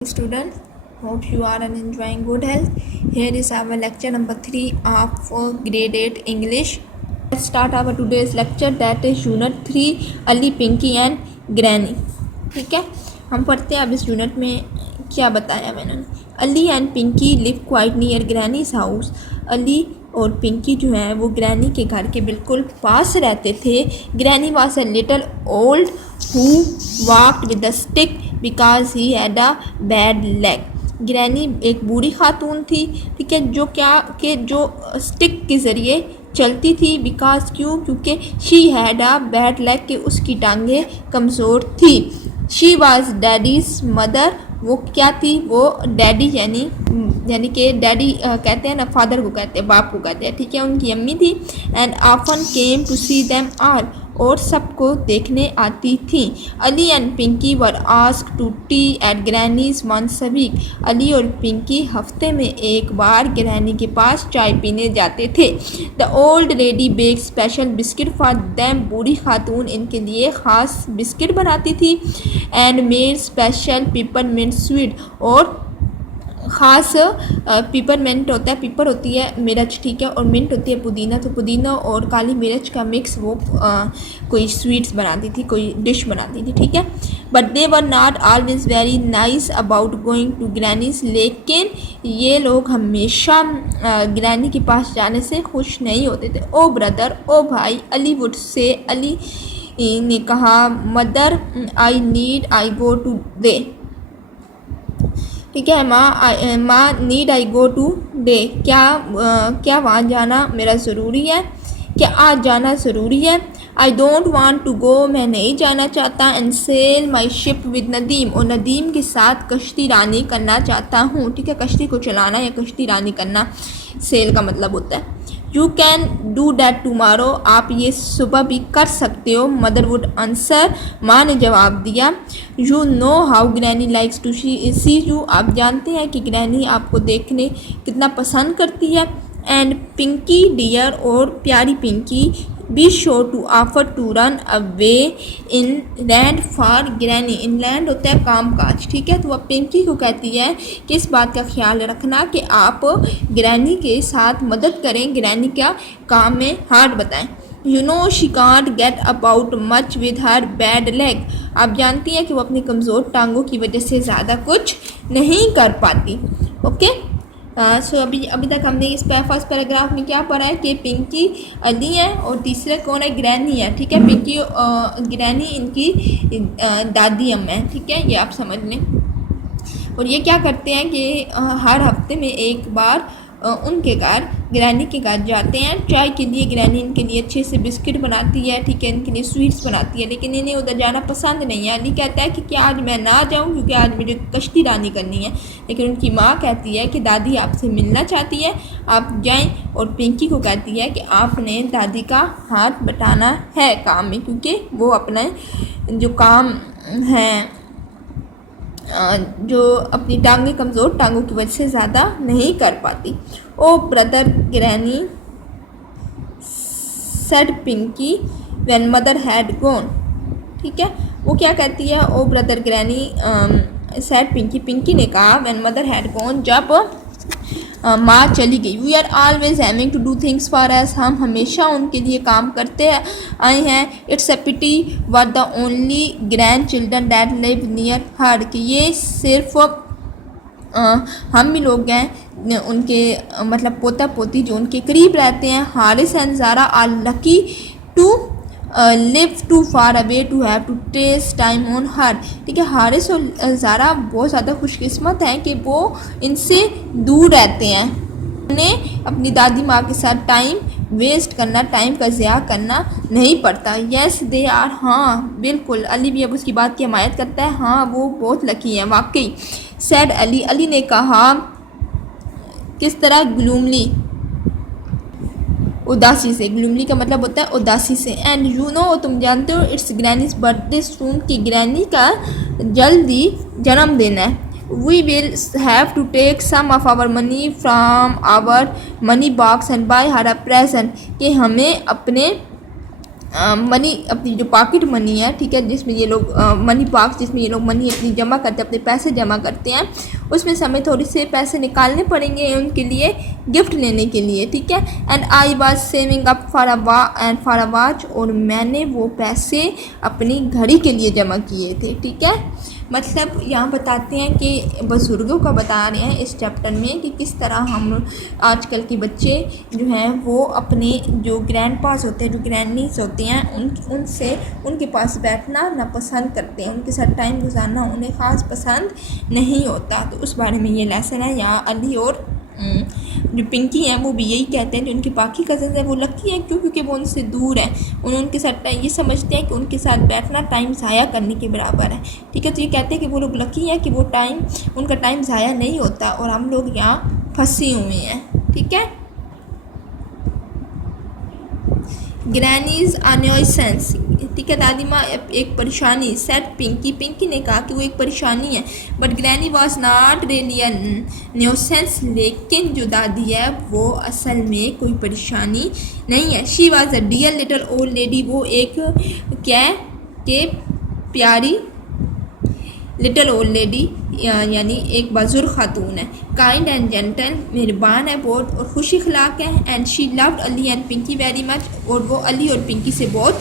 Student, hope you are enjoying good health. Here is our lecture number 3 of grade 8 English. Let's start our today's lecture, that is unit 3 Ali, Pinky and Granny. ठीक है, हम पढ़ते हैं अब इस unit में क्या बताया मैंने. Ali and Pinky live quite near granny's house. Ali और पिंकी जो है वो ग्रैनी के घर के बिल्कुल पास रहते थे. Granny was a little old who walked with a stick because he had a bad leg. Granny एक बूढ़ी खातून थी, ठीक है, जो स्टिक के ज़रिए चलती थी. बिकॉज क्योंकि she had a bad leg, कि उसकी टांगें कमज़ोर थी. She was daddies mother. वो क्या थी, वो डैडी यानी कि डैडी कहते हैं ना, फादर को कहते हैं, बाप को कहते हैं, ठीक है, उनकी अम्मी थी. And often came to see them all, और सबको देखने आती थी. Ali and Pinky were asked to tea at granny's once a week. Ali और पिंकी हफ्ते में एक बार ग्रैनी के पास चाय पीने जाते थे. The old lady bake special biscuit for them. बूढ़ी खातून इनके लिए ख़ास बिस्किट बनाती थी. And made special peppermint sweet, और ख़ास पिपरमिंट होता है, पिपर होती है मिर्च, ठीक है, और मिंट होती है पुदीना. तो पुदीना और काली मिर्च का मिक्स वो कोई स्वीट्स बनाती थी, कोई डिश बनाती थी, ठीक है. But they were not always very nice about going to granny's. लेकिन ये लोग हमेशा ग्रैनी के पास जाने से खुश नहीं होते थे. ओ ब्रदर, ओ भाई, अली वुड से, अली ने कहा, मदर आई गो टू दे. ठीक है, माँ need I go today. क्या वहाँ जाना मेरा ज़रूरी है, क्या आज जाना ज़रूरी है. I don't want to go, मैं नहीं जाना चाहता. And sail my ship with Nadeem, और नदीम के साथ कश्ती रानी करना चाहता हूँ. ठीक है, कश्ती को चलाना या कश्ती रानी करना सेल का मतलब होता है. You can do that tomorrow, आप ये सुबह भी कर सकते हो. मदर वुड आंसर, माँ ने जवाब दिया. You know how granny likes to see you, आप जानते हैं कि ग्रैनी आपको देखने कितना पसंद करती है. एंड पिंकी डियर, और प्यारी Pinky, be sure to offer to run away in land for granny. In land होता है काम काज, ठीक है. तो वह पिंकी को कहती है कि इस बात का ख्याल रखना कि आप ग्रैनी के साथ मदद करें, ग्रैनी का काम में हाथ बताएं. You know she can't get about much with her bad leg, आप जानती हैं कि वो अपनी कमज़ोर टांगों की वजह से ज़्यादा कुछ नहीं कर पाती. ओके, सो अभी तक हमने इस फर्स्ट पैराग्राफ में क्या पढ़ा है कि पिंकी अली है और तीसरा कौन है, ग्रैनी है. ठीक है, पिंकी ग्रैनी इनकी दादी अम्मा है, ठीक है, ये आप समझ लें. और ये क्या करते हैं कि हर हफ्ते में एक बार उनके घर, ग्रैनी के घर जाते हैं चाय के लिए. ग्रैनी इनके लिए अच्छे से बिस्किट बनाती है, ठीक है, इनके लिए स्वीट्स बनाती है. लेकिन इन्हें उधर जाना पसंद नहीं है. अली कहता है कि क्या आज मैं ना जाऊं, क्योंकि आज मुझे कश्ती रानी करनी है. लेकिन उनकी माँ कहती है कि दादी आपसे मिलना चाहती है, आप जाएं. और पिंकी को कहती है कि आपने दादी का हाथ बटाना है काम में, क्योंकि वो अपना जो काम है, जो अपनी टांगें, कमज़ोर टांगों की वजह से ज़्यादा नहीं कर पाती. Oh brother granny said Pinky when mother had gone. ठीक है, वो क्या कहती है, oh brother granny said Pinky, Pinky ने कहा, व्हेन मदर हैड गॉन, जब माँ चली गई. We are always having to do things for us, हम हमेशा उनके लिए काम करते आए हैं. It's a pity were the only grandchildren that live near her, कि ये सिर्फ हम भी लोग हैं उनके मतलब पोता पोती जो उनके करीब रहते हैं. Haris and Zara are lucky to live too far away to have to taste time on her. ठीक है, हारिस और ज़ारा बहुत ज़्यादा खुशकिस्मत हैं कि वो इनसे दूर रहते हैं. उन्हें अपनी दादी माँ के साथ टाइम वेस्ट करना, टाइम का ज़िया करना नहीं पड़ता. येस दे आर, हाँ बिल्कुल. अली भी अब उसकी बात की हमायत करता है, हाँ वो बहुत लकी हैं वाकई. सैड अली, अली ने कहा, किस तरह, ग्लूमली, उदासी से. ग्लूमली का मतलब होता है उदासी से. एंड यू नो, तुम जानते हो, इट्स ग्रैनीज बर्थडे सून, की ग्रैनी का जल्दी जन्मदिन है. We will have to take some of our money from our money box and buy her a present, कि हमें अपने मनी, अपनी जो पॉकेट मनी है, ठीक है, जिसमें ये लोग मनी बॉक्स, जिसमें ये लोग मनी अपनी जमा करते हैं, अपने पैसे जमा करते हैं, उसमें से हमें थोड़े से पैसे निकालने पड़ेंगे उनके लिए गिफ्ट लेने के लिए, ठीक है। And I was saving up for a watch, और मैंने वो पैसे अपनी घड़ी के लिए जमा किए थे, ठीक है। मतलब यहाँ बताते हैं कि बुज़ुर्गों का बता रहे हैं इस चैप्टर में कि किस तरह हम आजकल के बच्चे जो हैं वो अपने जो ग्रैंड पास होते हैं, जो ग्रैंडनीज होते हैं, उनसे उनके पास बैठना ना पसंद करते हैं, उनके साथ टाइम गुजारना उन्हें ख़ास पसंद नहीं होता। तो उस बारे में ये लेसन है। यहाँ अली और जो पिंकी हैं वो भी यही कहते हैं, जो उनके बाकी कज़न हैं वो लकी हैं, क्योंकि वो उनसे दूर हैं, उनके साथ ये समझते हैं कि उनके साथ बैठना टाइम ज़ाया करने के बराबर है, ठीक है। तो ये कहते हैं कि वो लोग लकी हैं कि वो टाइम, उनका टाइम ज़ाया नहीं होता, और हम लोग यहाँ फंसे हुए हैं, ठीक है। ग्रैनीज अनॉयसेंस, ठीक है, दादी माँ एक परेशानी, सेट पिंकी, पिंकी ने कहा कि वो एक परेशानी है, but granny was not really a nuisance, लेकिन जो दादी है वो असल में कोई परेशानी नहीं है। She was a dear little old lady, वो एक क्या के प्यारी लिटिल ओल्ड लेडी यानी एक बुजुर्ग खातून है। काइंड एंड जेंटल, मेहरबान है बहुत और खुश अखलाक है। And she loved Ali and Pinky very much, और वो अली और पिंकी से बहुत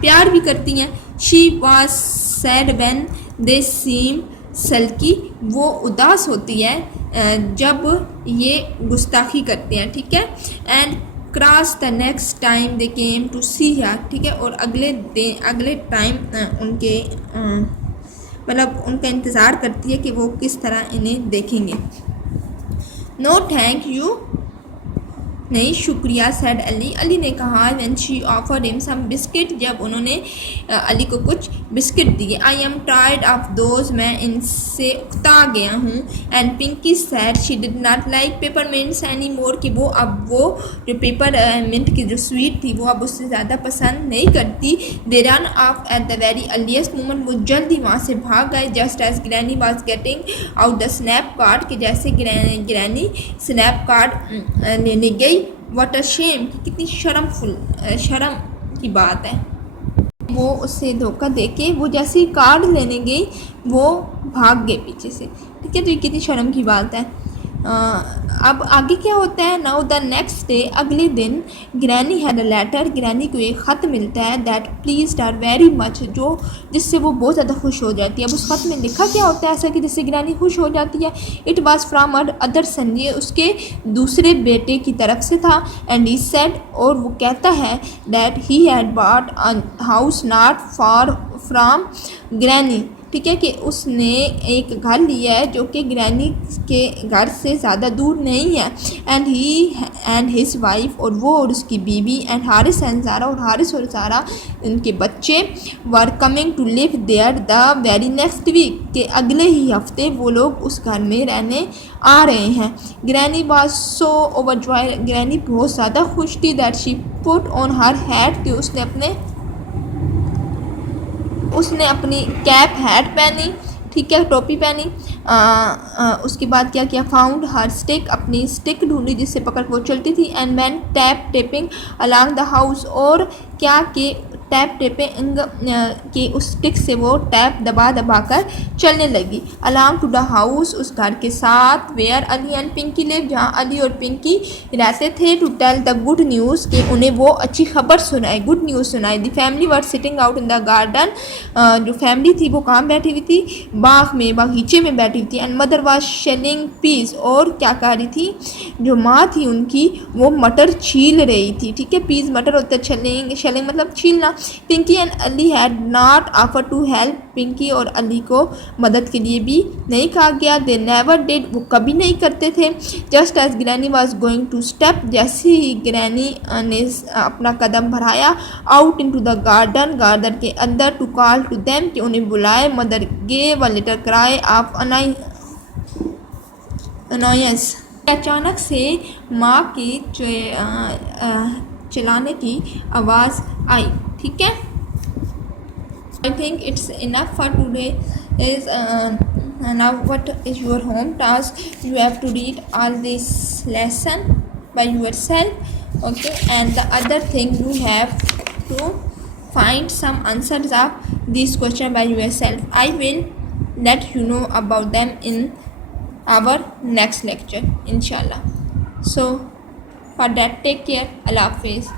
प्यार भी करती हैं। She was sad when they seem sulky, वो उदास होती है जब ये गुस्ताखी करते हैं, ठीक है। And cross the next time they came to see her, ठीक है, और अगले टाइम उनके मतलब उनका इंतज़ार करती है कि वो किस तरह इन्हें देखेंगे। नो थैंक यू, नहीं शुक्रिया, सैड अली, अली ने कहा। When she offered him some biscuit, जब उन्होंने अली को कुछ बिस्किट दिए। I am tired of those, मैं इनसे उकता गया हूँ। And Pinky said she did not like peppermints any more, कि वो अब वो जो पेपर मिंट की जो स्वीट थी वो अब उससे ज़्यादा पसंद नहीं करती। They run off at the very earliest moment, वो जल्दी वहाँ से भाग गए। Just as granny was getting out the snap card, कि जैसे ग्रैनी स्नैप कार्ड लेने गई। व्हाट अ शेम, कितनी शर्म की बात है। वो उससे धोखा देके वो जैसे ही कार्ड लेने गई वो भाग गए पीछे से, ठीक है। तो ये कितनी शर्म की बात है। अब आगे क्या होता है। नाउ द नेक्स्ट डे, अगले दिन, granny had a letter, granny को एक ख़त मिलता है। That pleased her very much, जो जिससे वो बहुत ज़्यादा खुश हो जाती है। अब उस ख़त में लिखा क्या होता है ऐसा कि जिससे ग्रैनी खुश हो जाती है। It was from her other son, ये उसके दूसरे बेटे की तरफ से था। एंड ही सेड, और वो कहता है that he had bought a house not far from granny, ठीक है, कि उसने एक घर लिया है जो कि ग्रैनी के घर से ज़्यादा दूर नहीं है। And he and his wife, और वो और उसकी बीवी, एंड हारिस एंड ज़ारा, और हारिस और ज़ारा उनके बच्चे, were coming to live there the very next week, के अगले ही हफ्ते वो लोग उस घर में रहने आ रहे हैं। ग्रैनी वाज सो ओवरजॉय, ग्रैनी बहुत ज़्यादा खुश थी। That she put on her hat, कि उसने अपनी कैप हैट पहनी, ठीक है, टोपी पहनी। उसके बाद क्या किया। फाउंड हर स्टिक, अपनी स्टिक ढूंढी जिससे पकड़ वो चलती थी। And went tap tapping along the house, और क्या कि टैप टेपिंग कि उस स्टिक से वो टैप दबा दबा कर चलने लगी। अलोंग टू द हाउस, उस घर के साथ। Where Ali and Pinky live, जहाँ अली और पिंकी रहते थे। To tell the good news, कि उन्हें वो अच्छी खबर सुनाए, गुड न्यूज़ सुनाए। The family were sitting out in the garden, जो फैमिली थी वो कहाँ बैठी हुई थी, बाग में, बगीचे में बैठी हुई थी। And mother was shelling piece, और क्या कर रही थी, जो माँ थी उनकी वो मटर छील रही थी, ठीक है। पीस मटर होता है, शेलिंग मतलब छीलना। Pinky and Ali had not offer to help, Pinky और अली को मदद के लिए भी नहीं कहा गया। दे नेवर डिड, वो कभी नहीं करते थे। Just as granny was going to step, जैसे ही ग्रैनी ने अपना कदम बढ़ाया out into the garden, garden के अंदर, टू कॉल टू देम, कि उन्हें बुलाए। Mother gave a little cry of annoyance, अचानक से माँ के चलाने की आवाज़ आई, ठीक है। I think it's enough for today. Is now what is your home task? You have to read all this lesson by yourself, okay. And the other thing, you have to find some answers of these questions by yourself. I will let you know about them in our next lecture, inshallah. So for that, take care. Allah Hafiz.